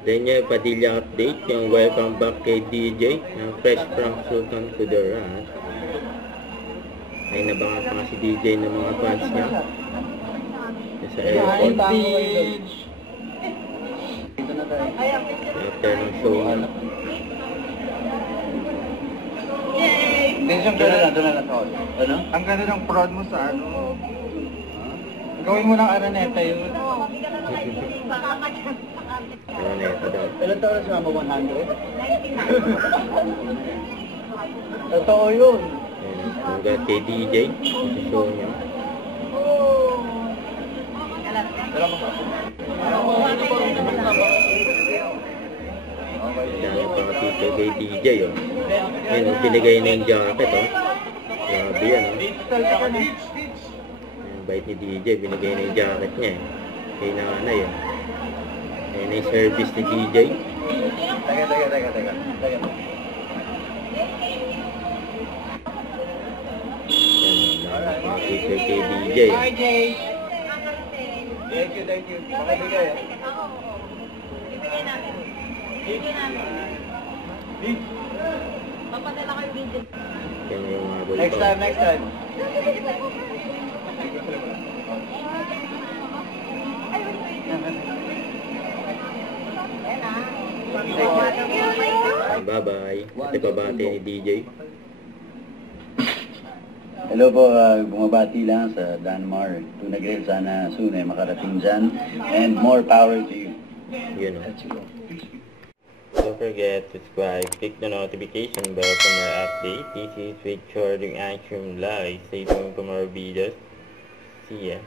Then yung Padilla update, yung welcome back kay DJ, ng fresh from Sultan Kudarat. Ay nabangan pa si DJ ng mga fans niya sa airport. After ng show niya. Tension ka na lang. Ano? Ang ganda ng prod mo sa ano. Gawin mo ng araneta yun. Araneta daw. Ilan taon na si Mama 100? Totoo yun. Congrats kay DJ sa show niya. Dahil pang tito kay DJ, oh. Ayun, pinigay na yung jacket, oh. Grabe yan, oh. Ang bait ni DJ, binigay na yung jacket niya, eh. Kay nanay, eh. Ayun na yung service ni DJ. Teka. Yan, pang tito kay DJ. Bye, Jay. Thank you. Makabigay. Bigyan namin. Papadala ko yung video. Yan yung mga bulto. Next time. Bye-bye. Ito pabati ni DJ. Hello po, bumabati lang sa Danmar. Tunagril sana soon ay makarating dyan. And more power to you. Yun, oh. Don't forget to subscribe, click the notification bell for more updates. This is Victor doing Action Live. Stay tuned for more videos. See ya.